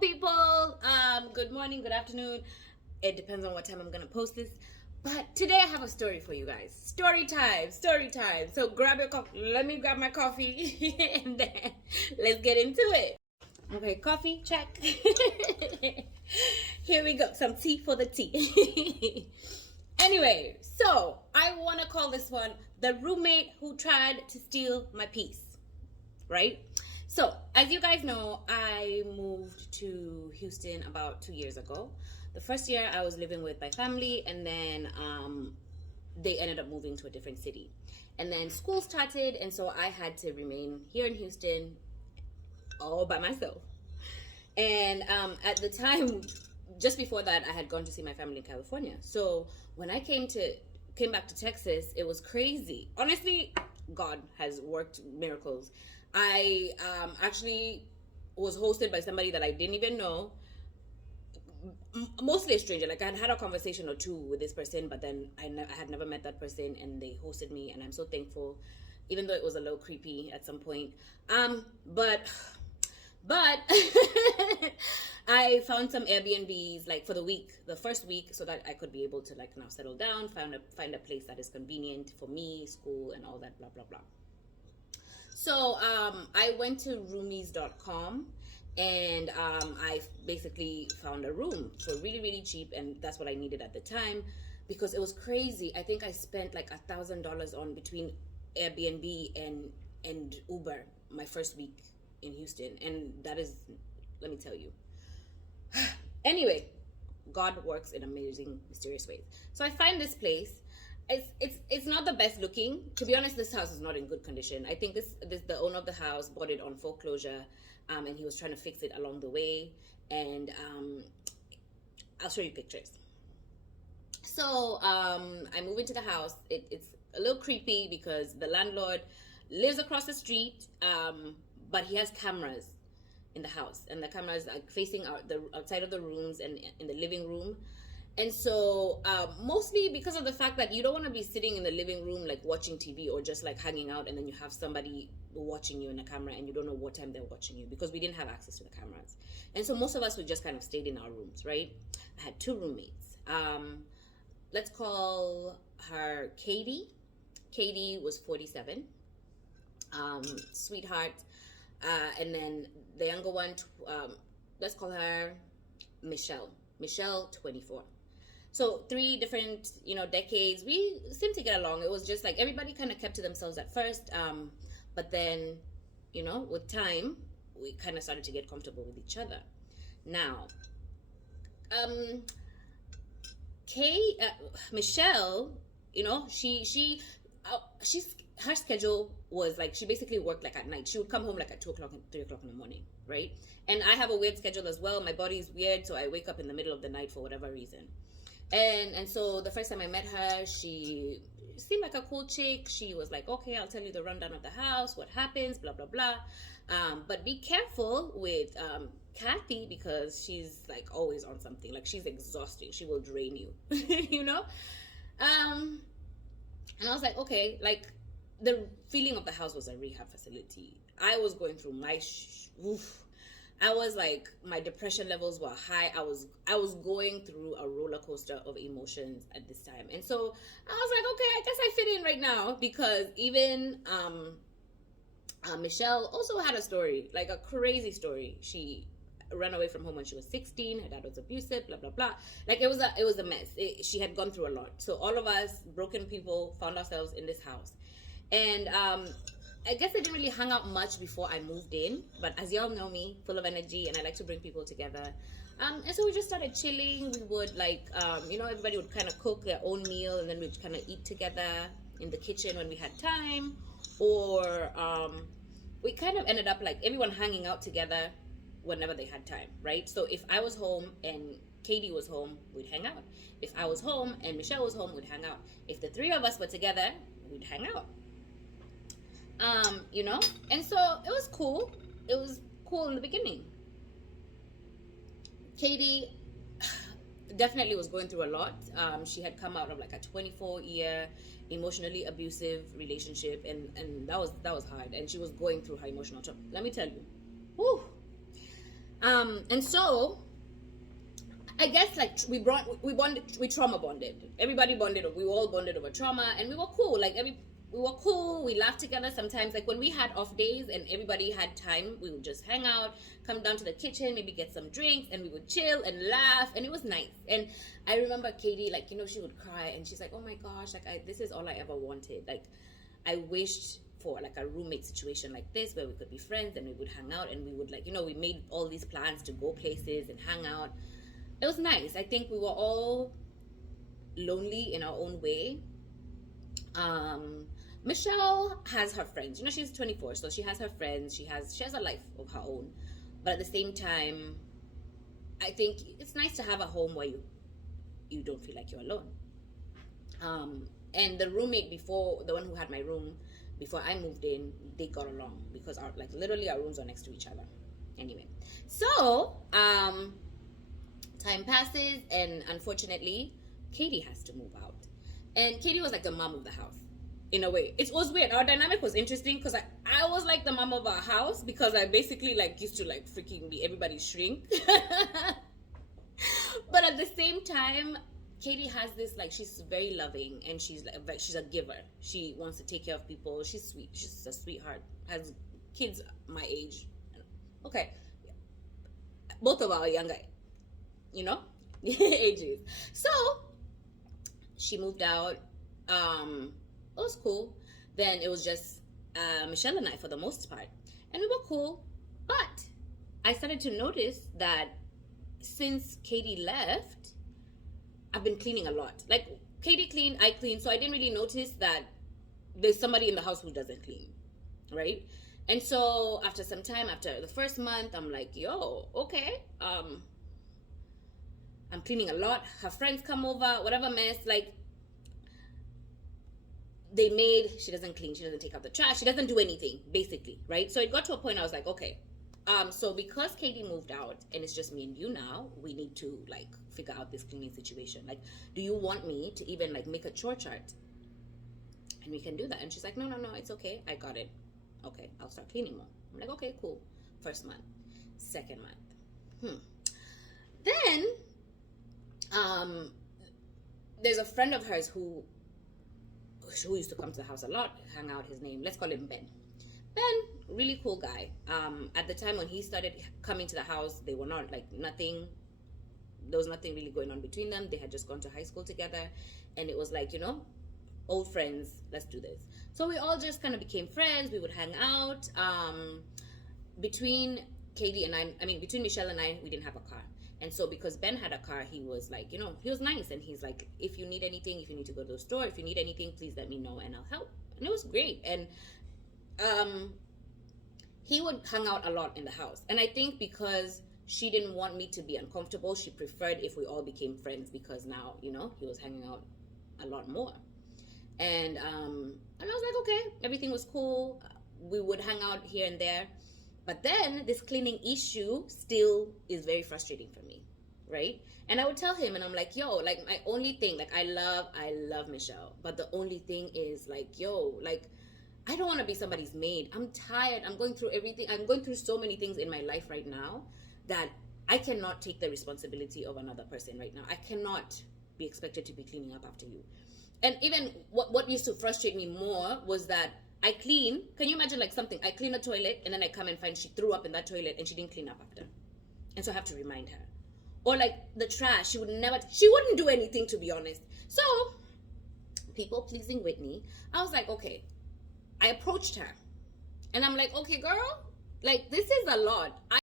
people. Good morning, good afternoon. It depends on what time I'm gonna post this. But today I have a story for you guys. Story time, story time. So grab your coffee. Let me grab my coffee and then let's get into it. Okay, coffee, check. Here we go. Some tea for the tea. Anyway, so I want to call this one The Roommate Who Tried to Steal My Peace. Right? So, as you guys know, I moved to Houston about 2 years ago. The first year I was living with my family, and then they ended up moving to a different city. And then school started, and so I had to remain here in Houston all by myself. And at the time, just before that, I had gone to see my family in California. So when I came back to Texas, it was crazy. Honestly, God has worked miracles. I actually was hosted by somebody that I didn't even know, mostly a stranger. Like I had a conversation or two with this person, but then I had never met that person, and they hosted me, and I'm so thankful, even though it was a little creepy at some point. But I found some Airbnbs like for the first week, so that I could be able to like now settle down, find a place that is convenient for me, school, and all that, blah blah blah. So I went to roomies.com, and I basically found a room for really, really cheap, and that's what I needed at the time because it was crazy. I think I spent like $1,000 on between Airbnb and Uber my first week in Houston, and that is, let me tell you. Anyway, God works in amazing, mysterious ways. So I find this place. It's not the best looking. To be honest, this house is not in good condition. I think the owner of the house bought it on foreclosure, and he was trying to fix it along the way. And I'll show you pictures. So I move into the house. It's a little creepy because the landlord lives across the street, but he has cameras in the house, and the cameras are facing the outside of the rooms and in the living room. And so mostly because of the fact that you don't want to be sitting in the living room like watching TV or just like hanging out, and then you have somebody watching you in a camera and you don't know what time they're watching you, because we didn't have access to the cameras. And so most of us, we just kind of stayed in our rooms, right? I had two roommates. Let's call her Katie. Katie was 47. Sweetheart. And then the younger one, let's call her Michelle. Michelle, 24. So 3 different, decades. We seemed to get along. It was just like everybody kind of kept to themselves at first. But then, with time, we kind of started to get comfortable with each other. Now, Michelle, her schedule was like, she basically worked like at night. She would come home like at 2 o'clock and 3 o'clock in the morning, right? And I have a weird schedule as well. My body is weird, so I wake up in the middle of the night for whatever reason. And so the first time I met her, she seemed like a cool chick. She was like, okay, I'll tell you the rundown of the house, what happens, blah, blah, blah. But be careful with Kathy, because she's like always on something. Like she's exhausting. She will drain you, And I was like, okay, like the feeling of the house was a rehab facility. I was going through I was like, my depression levels were high. I was going through a roller coaster of emotions at this time. And so I was like, okay, I guess I fit in right now, because even Michelle also had a story, like a crazy story. She ran away from home when she was 16. Her dad was abusive, blah, blah, blah. Like it was a mess. She had gone through a lot. So all of us broken people found ourselves in this house. And I guess I didn't really hang out much before I moved in, but as y'all know me, full of energy, and I like to bring people together. And so we just started chilling. We would like, everybody would kind of cook their own meal, and then we'd kind of eat together in the kitchen when we had time. Or we kind of ended up like everyone hanging out together whenever they had time, right? So if I was home and Katie was home, we'd hang out. If I was home and Michelle was home, we'd hang out. If the 3 of us were together, we'd hang out. And so it was cool. It was cool in the beginning. Katie definitely was going through a lot. She had come out of like a 24-year emotionally abusive relationship, and that was hard, and she was going through her emotional trouble. Let me tell you. Whew. And so I guess like we trauma bonded. Everybody bonded. We all bonded over trauma, and we were cool. Like we were cool. We laughed together. Sometimes like when we had off days and everybody had time, we would just hang out, come down to the kitchen, maybe get some drinks, and we would chill and laugh, and it was nice. And I remember Katie, like, you know, she would cry, and she's like, "Oh my gosh, like this is all I ever wanted. Like, I wished for like a roommate situation like this where we could be friends and we would hang out and we would like, you know, we made all these plans to go places and hang out." It was nice. I think we were all lonely in our own way. Michelle has her friends. You know, she's 24, so she has her friends. She has a life of her own. But at the same time, I think it's nice to have a home where you don't feel like you're alone. And the roommate before, the one who had my room before I moved in, they got along because our like literally our rooms are next to each other. Anyway, so time passes, and unfortunately, Katie has to move out. And Katie was like the mom of the house, in a way. It was weird. Our dynamic was interesting because I was like the mom of our house because I basically like used to like freaking be everybody's shrink. But at the same time, Katie has this like she's very loving and she's a giver. She wants to take care of people. She's sweet. She's a sweetheart. Has kids my age. Okay, both of our younger, you know, ages. So she moved out. It was cool. Then it was just Michelle and I for the most part, and we were cool. But I started to notice that since Katie left, I've been cleaning a lot. Like Katie cleaned, I cleaned, so I didn't really notice that there's somebody in the house who doesn't clean, right? And so after some time, after the first month, I'm like, yo, okay, I'm cleaning a lot. Her friends come over, whatever mess, like they made, she doesn't clean, she doesn't take out the trash, she doesn't do anything, basically, right? So it got to a point I was like, okay, so because Katie moved out and it's just me and you now, we need to like figure out this cleaning situation. Like, do you want me to even like make a chore chart? And we can do that. And she's like, no, it's okay, I got it. Okay, I'll start cleaning more. I'm like, okay, cool. First month, second month. Then, there's a friend of hers who used to come to the house a lot, hang out. His name, let's call him Ben. Ben, really cool guy. At the time when he started coming to the house, they were not like nothing. There was nothing really going on between them. They had just gone to high school together, and it was like, you know, old friends, let's do this. So we all just kind of became friends. We would hang out. Between Katie and I mean, between Michelle and I, we didn't have a car. And so because Ben had a car, he was like, you know, he was nice. And he's like, if you need anything, if you need to go to the store, if you need anything, please let me know and I'll help. And it was great. And he would hang out a lot in the house. And I think because she didn't want me to be uncomfortable, she preferred if we all became friends because now, you know, he was hanging out a lot more. And I was like, okay, everything was cool. We would hang out here and there. But then this cleaning issue still is very frustrating for me, right? And I would tell him, and I'm like, yo, like my only thing, like I love Michelle, but the only thing is like, yo, like I don't want to be somebody's maid. I'm tired. I'm going through everything. I'm going through so many things in my life right now that I cannot take the responsibility of another person right now. I cannot be expected to be cleaning up after you. And even what used to frustrate me more was that I clean. Can you imagine like something? I clean a toilet and then I come and find she threw up in that toilet and she didn't clean up after. And so I have to remind her. Or like the trash, she wouldn't do anything, to be honest. So, people pleasing Whitney, I was like, okay. I approached her and I'm like, okay, girl, like this is a lot.